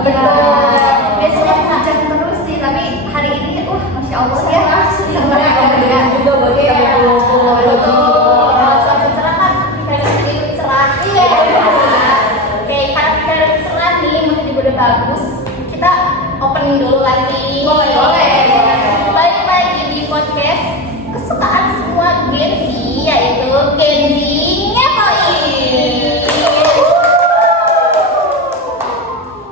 Biasanya hujan terus sih, tapi hari ini masya Allah ya. Sebenarnya ada juga buat kita Kalau cuaca cerah kan kita sedikit cerah. Iya. Oke, karena kita cerah nih, mood juga udah bagus. Kita opening dulu lagi. Boleh. Balik lagi di podcast kesukaan semua Gen Z, yaitu Gen Z Ngepoin.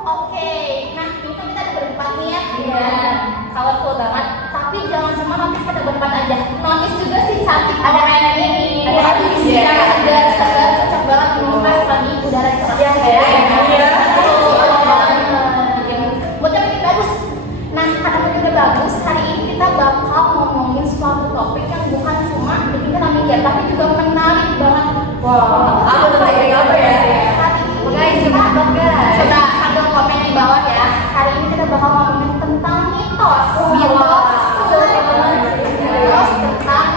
Oke, nah ini kan kita ada berempat nih ya. Iya. Colorful banget. Tapi jangan cuma notice pada berempat aja. Notice juga sih cantik ada Rena ini. Ada Alice yang ya. segar, cocok banget menumpas lagi udara cerah. Iya. Moodnya makin bagus. Nah, karena moodnya udah bagus, hari ini kita bakal ngomongin suatu topik yang bukan cuma bikin kita mikir, tapi juga menarik banget. Apa tuh apa ya? Hari ini Guys, kita guys. coba sambil komen di bawah ya. Hari ini kita bakal ngomongin tentang mitos. Mitos tentang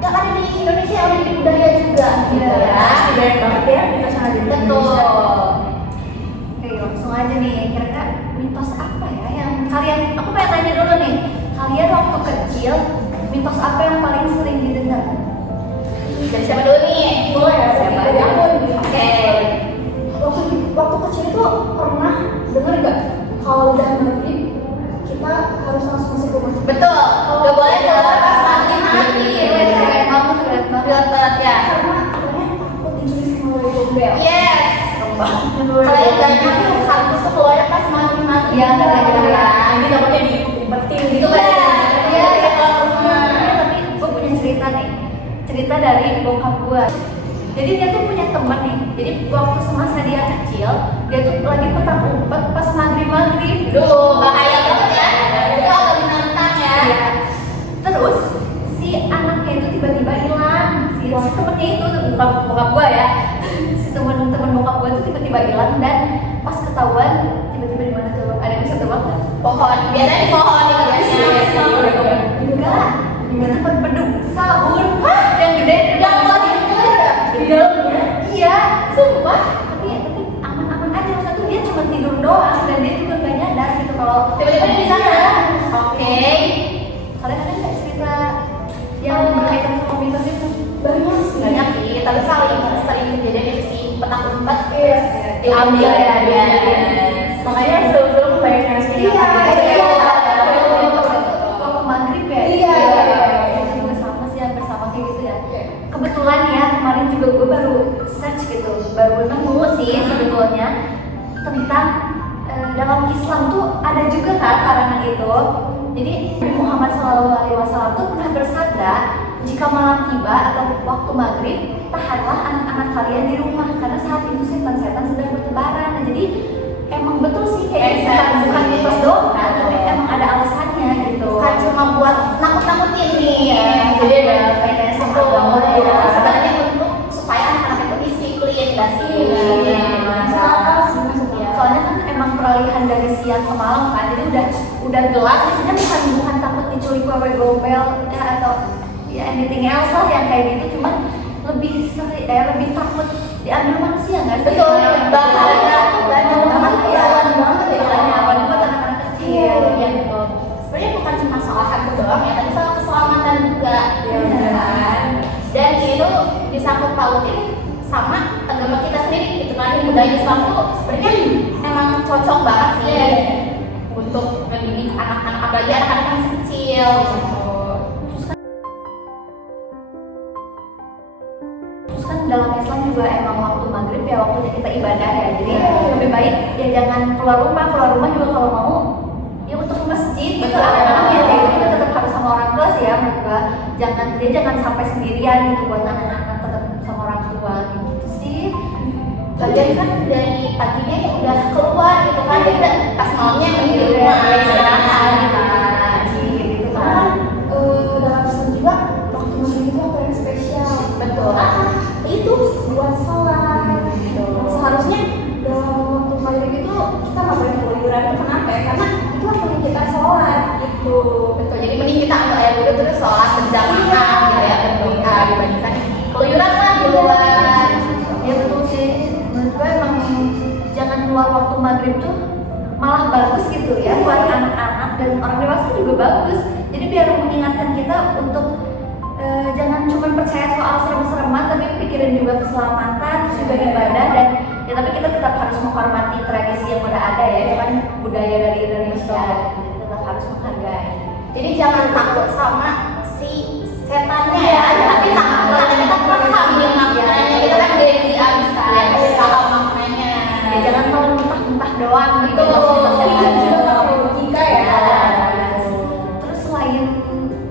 yang ada di Indonesia, yang ada di budaya juga. Gitu ya. Banyak banget ya mitos yang ada di Indonesia. Oke, langsung aja nih. Kira-kira mitos apa ya yang kalian? Aku pengen tanya dulu nih. Kalian waktu kecil mitos apa yang paling sering didengar? Dari siapa dulu nih? Boleh ya, siapa aja? Oke. Waktu kecil itu pernah dengar nggak kalau udah maghrib kita harus langsung masuk rumah? Betul. Gak boleh keluar pas mati. Keren banget, keren banget. Banget ya. Karena katanya takut diculik sama wali gombel. Yes. Kalian banyak hantu tuh keluarnya pas mati. Iya, ya. Ini namanya diumpetin gitu Iya. kan? Iya. Kalau rumah. Tapi gue punya cerita nih. Cerita dari bokap gue. Jadi dia tuh punya temen nih. Jadi waktu semasa dia kecil, dia tuh lagi petak umpet pas maghrib. Duh, bahaya banget ya. Itu agak menantang ya. Iya. Terus si anaknya itu tiba-tiba hilang. Si temennya itu bukan bokap gue ya. Si temen bokap gue itu tiba-tiba hilang dan pas ketahuan tiba-tiba di mana tuh? Ada yang bisa tebak nggak? Pohon. Biasanya di pohon itu biasanya. Enggak. Di tempat beduk sahur. Yang gede Yang mau tidur. di dalamnya. Iya, sumpah. Tapi aman-aman aja, maksudnya tuh dia cuma tidur doang dan dia juga nggak nyadar gitu kalau Tiba-tiba di sana. Oke. Kalian ada nggak cerita yang berkaitan sama mitos itu? Banyak sih. Banyak sih, tapi sering kejadian itu sih petak umpet. Yes. Diambil ya dia. Yes. Makanya sebelum banyak yang sering Iya. waktu maghrib ya. Iya. Itu juga sama sih, hampir sama kayak gitu ya. Kebetulan ya kemarin juga gue baru search gitu, baru nemu sih sebetulnya tentang dalam Islam tuh ada juga kan larangan itu. Jadi Nabi Muhammad SAW tuh pernah bersabda, jika malam tiba atau waktu maghrib, tahanlah anak-anak kalian di rumah karena saat itu setan-setan sedang bertebaran. Nah, jadi emang betul sih kayak bukan mitos doang kan, tapi emang ada alasannya gitu. Bukan cuma buat nakut-nakutin nih. Jadi ada kaitannya sama agama ya. Sebenarnya untuk supaya anak-anak itu disiplin gak sih? Soalnya kan emang peralihan dari siang ke malam kan, jadi udah gelap. Biasanya bukan takut diculik wewe gombel ya atau ya anything else lah yang kayak gitu, cuman lebih takut diambil manusia nggak sih? Betul, bahaya banget ya, banget ya. apalagi buat anak-anak kecil. Iya betul. Sebenarnya bukan cuma soal hantu doang ya, tapi soal keselamatan juga. Iya. Kan? Dan ini tuh disangkut pautin sama agama kita sendiri gitu kan. Budaya Islam tuh sebenarnya emang cocok banget sih untuk mendidik anak-anak, apalagi anak-anak yang kecil gitu. Terus kan dalam Islam juga emang waktu maghrib ya waktunya kita ibadah ya, jadi lebih baik ya jangan keluar rumah juga kalau mau ya untuk ke masjid gitu. Anak-anak ya kayak gitu tetap harus sama orang tua sih ya menurut gua. Jangan sampai sendirian gitu buat anak-anak, tetap sama orang tua gitu sih. Kalian kan dari paginya ya udah keluar gitu kan, jadi udah pas malamnya mending di rumah istirahat gitu. Gitu Karena kan. dalam Islam juga waktu maghrib itu waktu yang spesial. Betul. Itu buat sholat. Gitu. Seharusnya dalam waktu maghrib itu kita nggak boleh keluyuran. Kenapa ya? Karena itu waktu kita sholat gitu. Betul, jadi mending kita ambil air wudhu terus sholat berjamaah gitu ya, berdoa dibandingkan keluyuran lah di luar. Ya betul sih, menurut gue emang jangan keluar waktu maghrib tuh malah bagus gitu ya buat anak-anak dan orang dewasa juga bagus. Jadi biar mengingatkan kita untuk jangan cuma percaya soal serem-sereman, tapi pikirin juga keselamatan, terus juga ibadah, dan ya tapi kita tetap harus menghormati tradisi yang udah ada ya, itu kan budaya dari Indonesia, jadi tetap harus menghargai. Jadi jangan takut sama si setannya ya, tapi takut karena kita paham dia maknanya, kita kan dari abis kan, paham maknanya. Ya jangan kalau mentah-mentah doang gitu. Kita juga tahu logika ya. Terus selain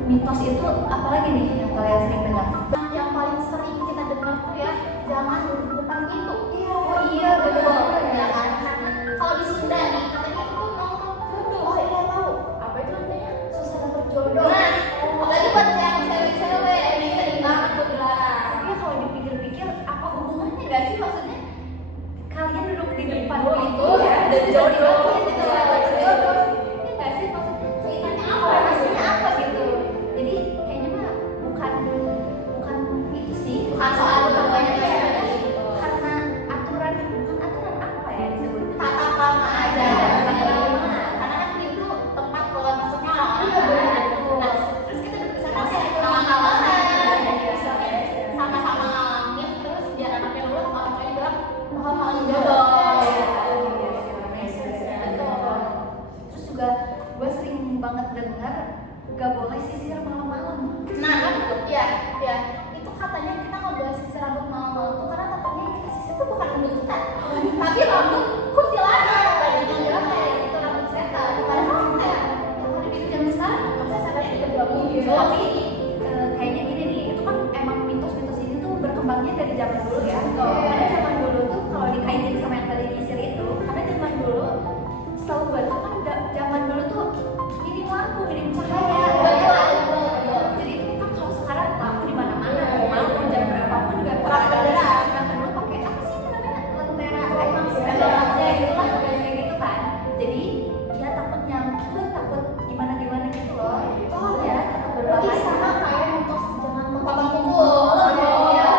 mitos itu apalagi nih yang kalian sering dengar? Nah, yang paling sering kita dengar tuh ya, jangan duduk depan pintu. Oh iya betul. Ya kan? Karena kalau di Sunda nih katanya itu nongkrong jodoh. Oh iya tahu. Apa itu artinya? Susah dapet jodoh. Nah, apalagi buat yang cewek-cewek ini sering banget tuh bilang. Tapi kalau dipikir-pikir apa hubungannya gak sih, maksudnya kalian duduk di depan pintu ya dan jodoh gitu dapat jodoh. Ini gak sih maksudnya ceritanya apa? Rasanya apa gitu. Jadi kayaknya mah bukan itu sih. Bukan soal keduanya ya. Karena aturan, bukan aturan apa ya disebutnya? Tata krama aja. Tata krama. Karena kan pintu tempat keluar masuknya orang-orang. Iya, benar. Nah, terus kita duduk di sana kayak ngalah-ngalahan. Sama-sama ngalamin, terus biar anaknya nurut, orang tuanya bilang bakal malah jodoh. Terus juga gue sering banget dengar gak boleh sisir malam-malam. Nah, ya, itu katanya kita nggak boleh sisir rambut malam-malam tuh karena takutnya yang kita sisir tuh bukan rambut kita, tapi rambut kuntilanak. Banyak yang bilang kayak itu rambut setan. Padahal kayak yang ada di zaman sekarang, masa setannya tiba-tiba muncul. Tapi kayaknya gini nih, itu kan emang mitos-mitos ini tuh berkembangnya dari zaman dulu ya. Karena zaman dulu tuh kalau dikaitin sama yang tadi disir itu, karena zaman dulu setahu gue tuh kan zaman dulu tuh minim lampu, minim cahaya. Jadi itu kan kalau sekarang lampu di mana-mana, mau jam berapapun juga Terang benderang. sedangkan dulu pakai apa sih itu namanya, lentera kayak gitulah, kayak gitu kan. Jadi ya takut nyangkut, takut gimana gitu loh. Ya takut Berarti berbahaya. sama kayak mitos jangan Potong potong kuku. Iya.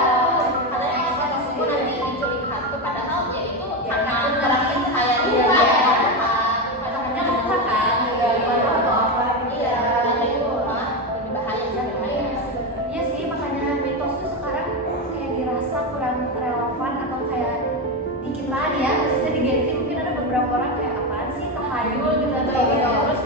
Katanya yang potong kuku nanti diculik hantu, padahal ya itu karena nerangin cahaya dia ya. Takutnya luka kan, atau apa. Iya, karena itu malah lebih bahaya sebenarnya. Iya sih, makanya mitos tuh sekarang kayak dirasa kurang relevan atau kayak dikit lagi ya, khususnya di Gen Z mungkin ada beberapa orang kayak apaan sih, tahayul gitu atau kayak gitu. Terus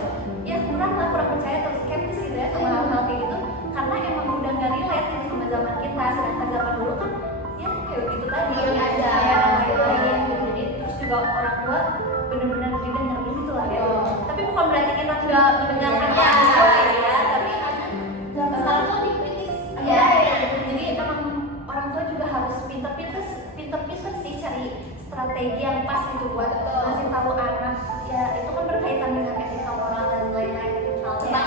ya kurang percaya atau skeptis gitu ya sama hal-hal kayak gitu, karena emang udah nggak relate gitu sama zaman kita. Sedangkan zaman dulu kan ya kayak gitu tadi Aja. ya lain gitu. Jadi terus juga orang tua bener-bener didengerin gitu lah ya. Tapi bukan berarti kita nggak mendengarkan Ya. orang tua ya, tapi Zaman sekarang tuh dikritis. ya, jadi emang orang tua juga harus pinter-pinter sih cari strategi yang pas gitu buat ngasih tahu anak. Ya itu kan berkaitan dengan etika moral dan lain-lain halnya.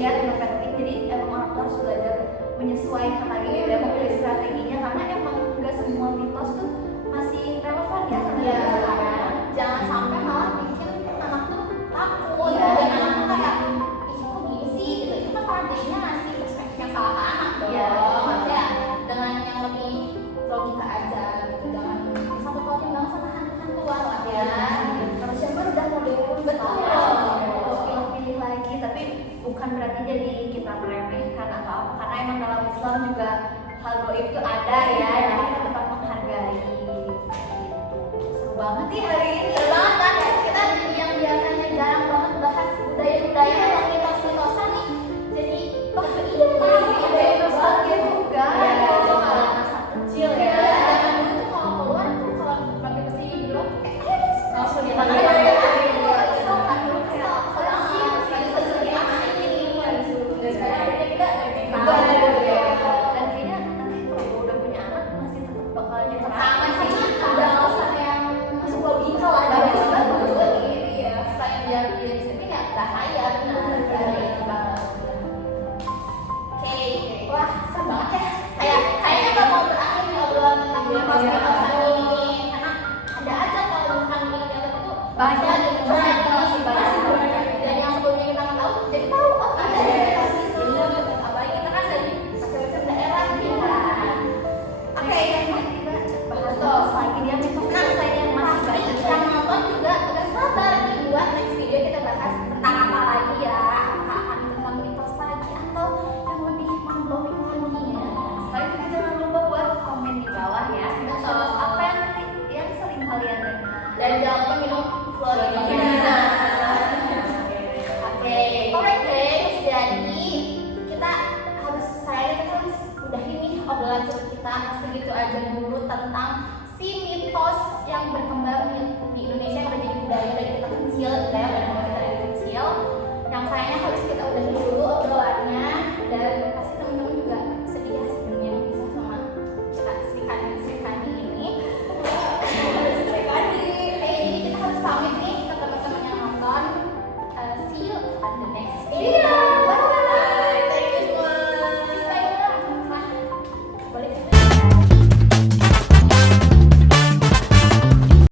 Ya memang penting. Jadi emang orang tua harus belajar menyesuaikan lagi dan memilih strateginya, karena emang nggak semua mitos tuh masih relevan ya sama Iya. zaman sekarang. Jangan sampai malah bikin anak tuh takut. Iya. Dan anak tuh kayak, ih kok gini sih gitu. Itu kan paradigmnya ngasih perspektif yang salah ke anak dong. Iya. Ya, dengan yang lebih logika aja gitu. Jangan satu pautin banget sama hantu-hantuan lah ya. Harusnya kan udah modern. Betul. Harus pilih lagi, tapi bukan berarti jadi kita meremehkan atau apa, karena emang dalam Islam juga hal goib itu ada ya, jadi kita tetap menghargai gitu. Seru banget nih hari ini. Seru banget kan? Kita yang biasanya jarang banget bahas budaya-budaya atau mitos-mitosan nih. Jadi, oh iya nih, Ada yang nostalgia juga. Iya, masa kecil ya. Zaman dulu tuh kalau keluar tuh kalau pakai besi di luar kayak langsung di tangan. Kesel kan dulu kayak dan kayaknya nanti kalau gue udah punya anak masih tetap bakal diterapin Sama sih, Udah alasan yang masuk logika lah. bagus iya. Selain biar dia disiplin ya bahaya benar. Oke, wah seru banget ya. Kayaknya nggak mau berakhir nih obrolan tentang mitos-mitosan ini, karena ada aja kalau misalkan kita tuh Banyak, masih banyak. Dan yang sebelumnya kita nggak tahu, jadi tahu oh ada mitos itu. Apalagi kita kan dari macam-macam daerah gitu kan. Oke, kita bahas lagi dia mitos yang masih banyak. yang nonton juga udah sabar minum Floridina. Oke, alright guys, jadi kita harus udahin nih obrolan seru kita segitu aja dulu tentang si mitos yang berkembang di Indonesia yang udah jadi budaya dari kita kecil, budaya dari kita dari kecil. Yang sayangnya harus kita udahin dulu obrolannya, dan pasti teman-teman